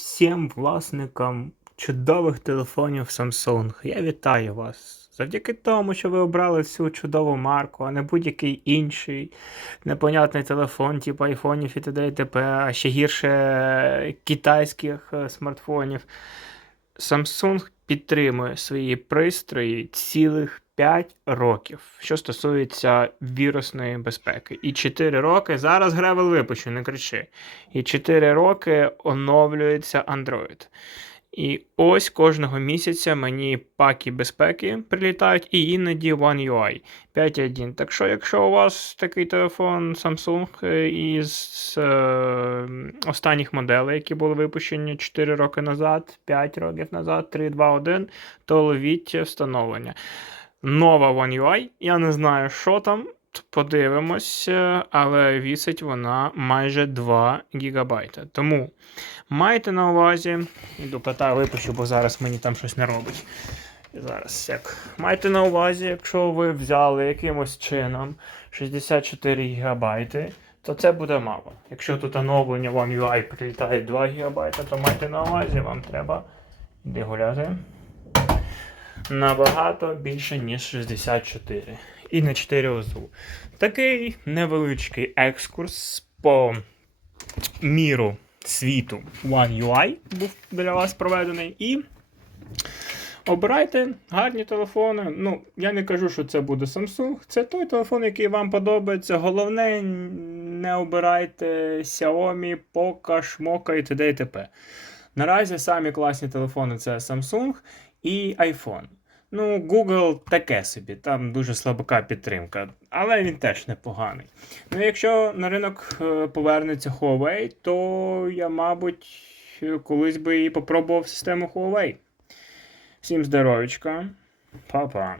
всім власникам чудових телефонів Samsung. Я вітаю вас. Завдяки тому, що ви обрали цю чудову марку, а не будь-який інший непонятний телефон, типу айфонів і т.д. і т.п., а ще гірше е, китайських е, смартфонів. Samsung підтримує свої пристрої цілих 5 років, що стосується вірусної безпеки. І 4 роки зараз Гревел випущу, не кричи. І 4 роки оновлюється Android. І ось кожного місяця мені паки безпеки прилітають, і іноді One UI 5.1. Так що, якщо у вас такий телефон Samsung е, із е, останніх моделей, які були випущені 4 роки назад, 5 років назад, 3, 2, 1, то ловіть встановлення. Нова One UI, я не знаю, що там. Подивимось, е, але вісить вона майже 2 ГБ. Тому майте на увазі, іду кота випущу, бо зараз мені там щось не робить. Зараз як. Майте на увазі, якщо ви взяли якимось чином 64 ГБ, то це буде мало. Якщо тут оновлення One UI прилітає 2 ГБ, то майте на увазі, вам треба де гуляти набагато більше, ніж 64. І на 4 ОЗУ. Такий невеличкий екскурс по міру світу One UI був для вас проведений. І обирайте гарні телефони. Ну, я не кажу, що це буде Samsung. Це той телефон, який вам подобається. Головне, не обирайте Xiaomi, Poco, Шмока і т.д. і т.п. Наразі самі класні телефони це Samsung і iPhone. Ну, Google таке собі, там дуже слабка підтримка, але він теж непоганий. Ну, якщо на ринок е, повернеться Huawei, то я, мабуть, колись би і попробував систему Huawei. Всім здоров'ячка. Па-па.